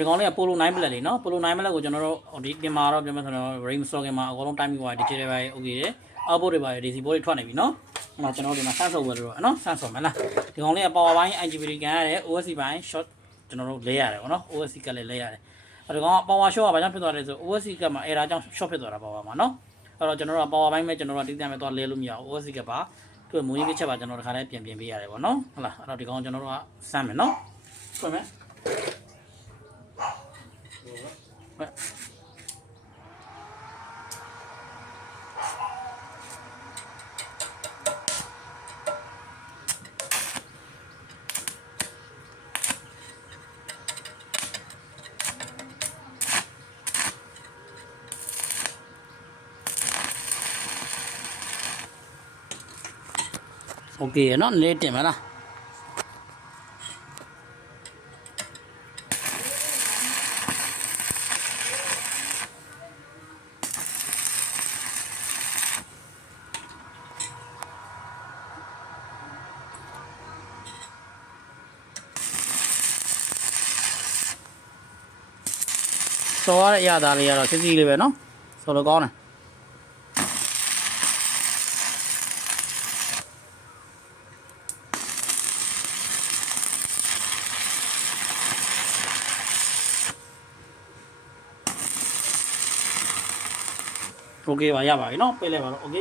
ဒီကောင်လေးကပိုလို9 black လေးနော်ပိုလို9 black ကိုကျွန်တော်တို့ဒီတင်မှာတော့ပြောမယ်ဆိုတော့ range stocking မှာအကုန်လုံးတိုင်းပြီးသွားတယ် digital ပဲ okay တယ် output တွေပါ DC board တွေထွက်နေပြီနော်ဟိုမှာကျွန်တော်တို့ဒီမှာစမ်းစုံပဲလို့နော်စမ်းစုံမလားဒီကောင်လေးက power ဘိုင်း IGBT ကန်ရတယ် OSC ဘိုင်း short ကျွန်တော်တို့လဲရတယ်ပေါ့နော် OSC ကလည်းလဲရတယ်ဒီကောင်က power short ကဘာကြောင့်ဖြစ်သွားလဲဆို OSC ကမှာ error ကြောင့် short ဖြစ်သွားတာ power မှာနော်အဲ့တော့ကျွန်တော်တို့က power ဘိုင်းပဲကျွန်တော်တို့ကတိကျမဲ့သွားလဲလို့မရဘူး OSC ကပါသူ့မူရင်းတစ်ချက်ပါကျွန်တော်တို့ခါလေးပြင်ပေးရတယ်ပေါ့နော်ဟုတ်လားအဲ့တော့ဒီကောင်ကျွန်တော်တို့ကစမ်းမယ်နော်ဖွင့်မယ်โอเคเนาะလေးတင်မလားစောရတဲ့အရာသားလေးကတော့စစ်စစ်လေးပဲเนาะစောလို့ကောင်းတယ်โอเคပါရပါပြီเนาะပေးလိုက်ပါတော့โอเค